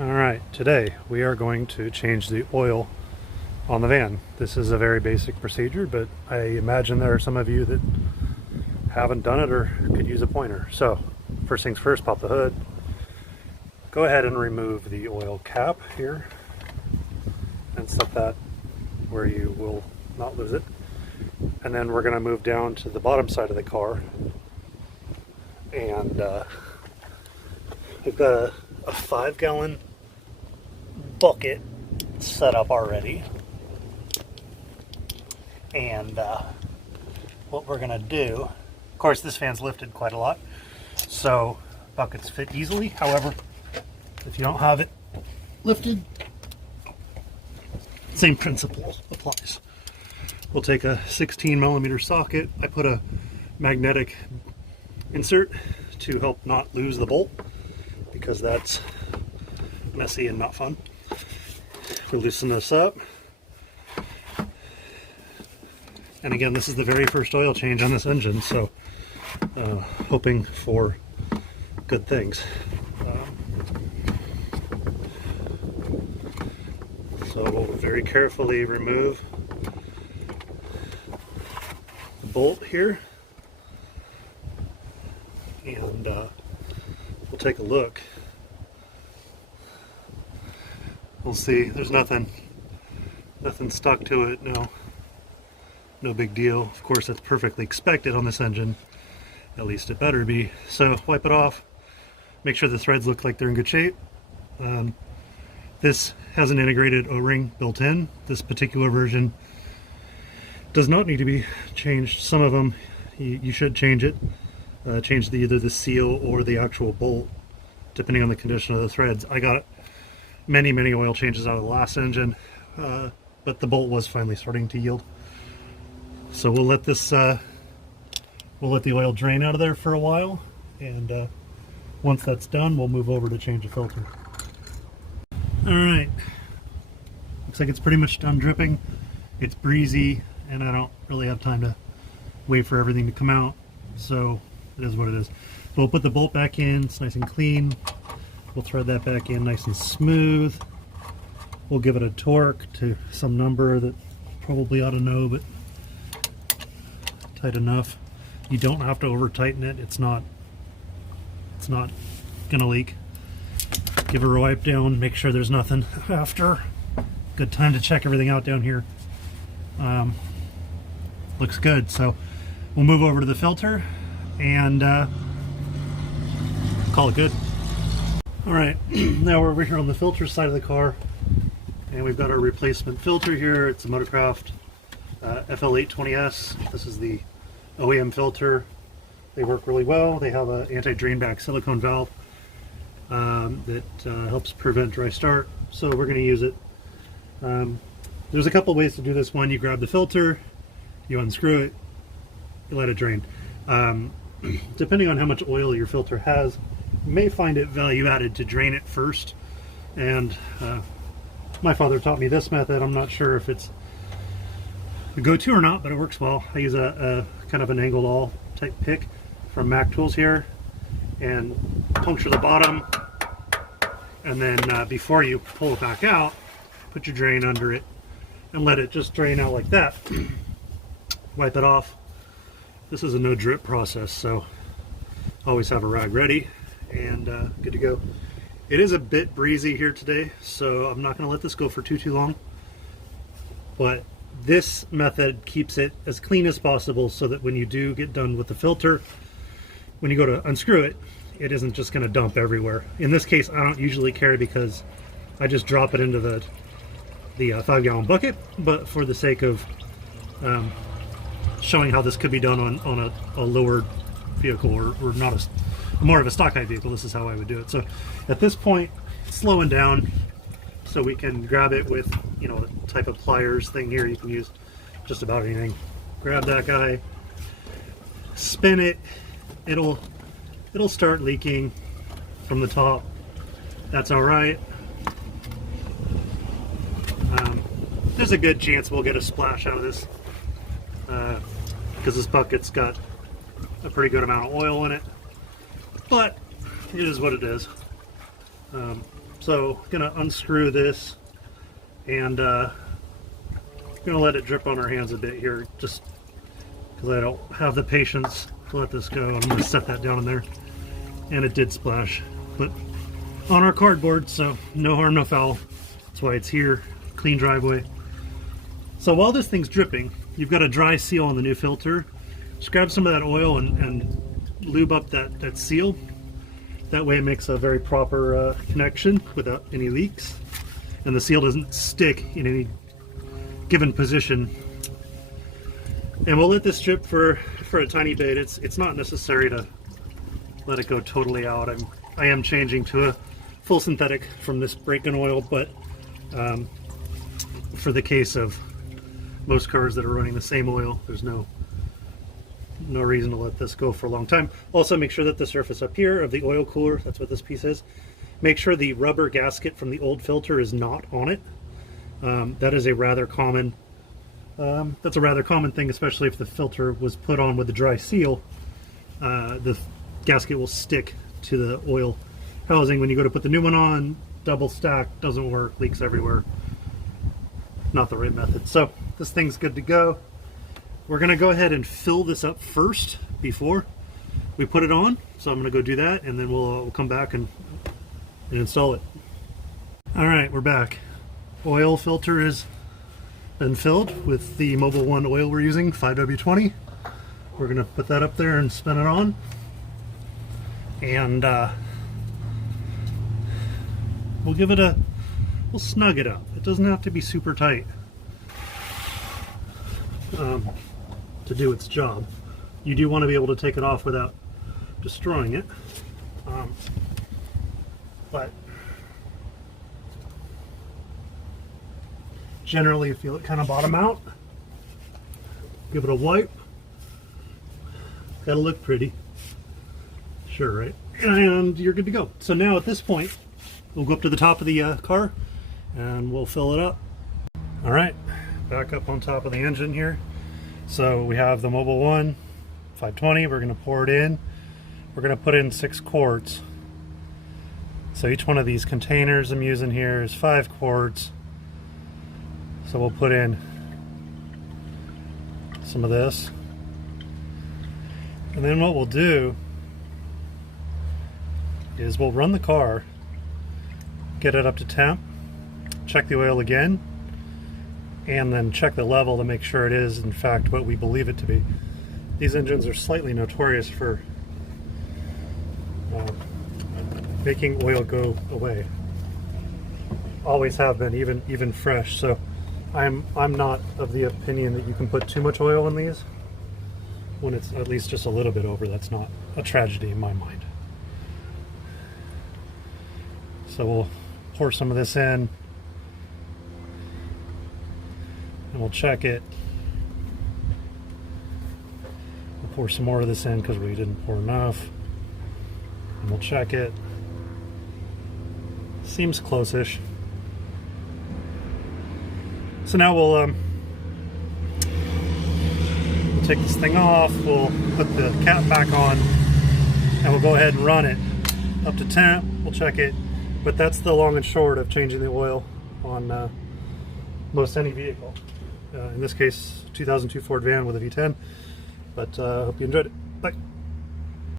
Alright, today we are going to change the oil on the van. This is a very basic procedure, but I imagine there are some of you that haven't done it or could use a pointer. So, first things first, pop the hood. Go ahead and remove the oil cap here and set that where you will not lose it. And then we're going to move down to the bottom side of the car. And we've got a 5-gallon bucket set up already, and what we're gonna do, of course this fan's lifted quite a lot, so buckets fit easily. However, if you don't have it lifted, same principle applies. We'll take a 16mm socket. I put a magnetic insert to help not lose the bolt, because that's messy and not fun. We'll loosen this up. And again, this is the very first oil change on this engine, so hoping for good things. So we'll very carefully remove the bolt here, and we'll take a look. We'll see. There's nothing stuck to it. No big deal. Of course, that's perfectly expected on this engine. At least it better be. So wipe it off. Make sure the threads look like they're in good shape. This has an integrated O-ring built in. This particular version does not need to be changed. Some of them you should change it. Change either the seal or the actual bolt, depending on the condition of the threads. I got many oil changes out of the last engine, but the bolt was finally starting to yield. So we'll let this we'll let the oil drain out of there for a while, and once that's done, we'll move over to change the filter. Alright, looks like it's pretty much done dripping. It's breezy, and I don't really have time to wait for everything to come out, so it is what it is. We'll put the bolt back in. It's nice and clean. We'll thread that back in nice and smooth. We'll give it a torque to some number that probably ought to know, but tight enough. You don't have to over tighten it. It's not gonna leak. Give her a wipe down, make sure there's nothing after. Good time to check everything out down here. Looks good. So we'll move over to the filter and call it good. Alright, now we're over here on the filter side of the car, and we've got our replacement filter here. It's a Motorcraft FL-820S. This is the OEM filter. They work really well. They have an anti-drain back silicone valve that helps prevent dry start, so we're going to use it. There's a couple ways to do this. One, you grab the filter, you unscrew it, you let it drain. Depending on how much oil your filter has, you may find it value added to drain it first, and my father taught me this method. I'm not sure if it's a go-to or not, but it works well. I use a kind of an angled awl type pick from Mac Tools here, and puncture the bottom, and then before you pull it back out, put your drain under it and let it just drain out like that. Wipe it off. This is a no drip process, so always have a rag ready, and good to go. It is a bit breezy here today, so I'm not going to let this go for too long, but this method keeps it as clean as possible, so that when you do get done with the filter, when you go to unscrew it, it isn't just going to dump everywhere. In this case, I don't usually care because I just drop it into the 5-gallon bucket, but for the sake of showing how this could be done on a lower vehicle, or not more of a stock height vehicle, this is how I would do it. So at this point, slowing down so we can grab it with, you know, the type of pliers thing here. You can use just about anything. Grab that guy, spin it, it'll start leaking from the top. That's all right. There's a good chance we'll get a splash out of this because this bucket's got a pretty good amount of oil in it, but it is what it is. So So I'm gonna unscrew this and gonna let it drip on our hands a bit here, just because I don't have the patience to let this go. I'm gonna set that down in there, and it did splash, but on our cardboard, so no harm, no foul. That's why it's here. Clean driveway. So while this thing's dripping, you've got a dry seal on the new filter. Just grab some of that oil and lube up that seal. That way it makes a very proper connection without any leaks, and the seal doesn't stick in any given position. And we'll let this drip for a tiny bit. It's not necessary to let it go totally out. I am changing to a full synthetic from this break-in oil, but for the case of most cars that are running the same oil, there's no reason to let this go for a long time. Also, make sure that the surface up here of the oil cooler, that's what this piece is, make sure the rubber gasket from the old filter is not on it. That is a rather common that's a rather common thing, especially if the filter was put on with a dry seal. The gasket will stick to the oil housing. When you go to put the new one on, double stack, doesn't work, leaks everywhere. Not the right method. So this thing's good to go. We're gonna go ahead and fill this up first before we put it on. So I'm gonna go do that, and then we'll come back and install it. All right, we're back. Oil filter has been filled with the Mobil 1 oil we're using, 5W20. We're gonna put that up there and spin it on, and we'll snug it up. It doesn't have to be super tight to do its job. You do want to be able to take it off without destroying it, but generally you feel it kind of bottom out. Give it a wipe. That'll look pretty. Sure, right? And you're good to go. So now at this point, we'll go up to the top of the car and we'll fill it up. All right, back up on top of the engine here. So we have the Mobil 1 520. We're going to pour it in. We're going to put in 6 quarts. So each one of these containers I'm using here is 5 quarts. So we'll put in some of this. And then what we'll do is we'll run the car, get it up to temp, check the oil again, and then check the level to make sure it is in fact what we believe it to be. These engines are slightly notorious for making oil go away. Always have been, even fresh. So I'm not of the opinion that you can put too much oil in these. When it's at least just a little bit over, that's not a tragedy in my mind. So we'll pour some of this in, and we'll check it. We'll pour some more of this in because we didn't pour enough, and we'll check it. Seems close-ish. So now we'll take this thing off, we'll put the cap back on, and we'll go ahead and run it up to temp. We'll check it, but that's the long and short of changing the oil on most any vehicle. In this case, 2002 Ford van with a V10. But hope you enjoyed it. Bye.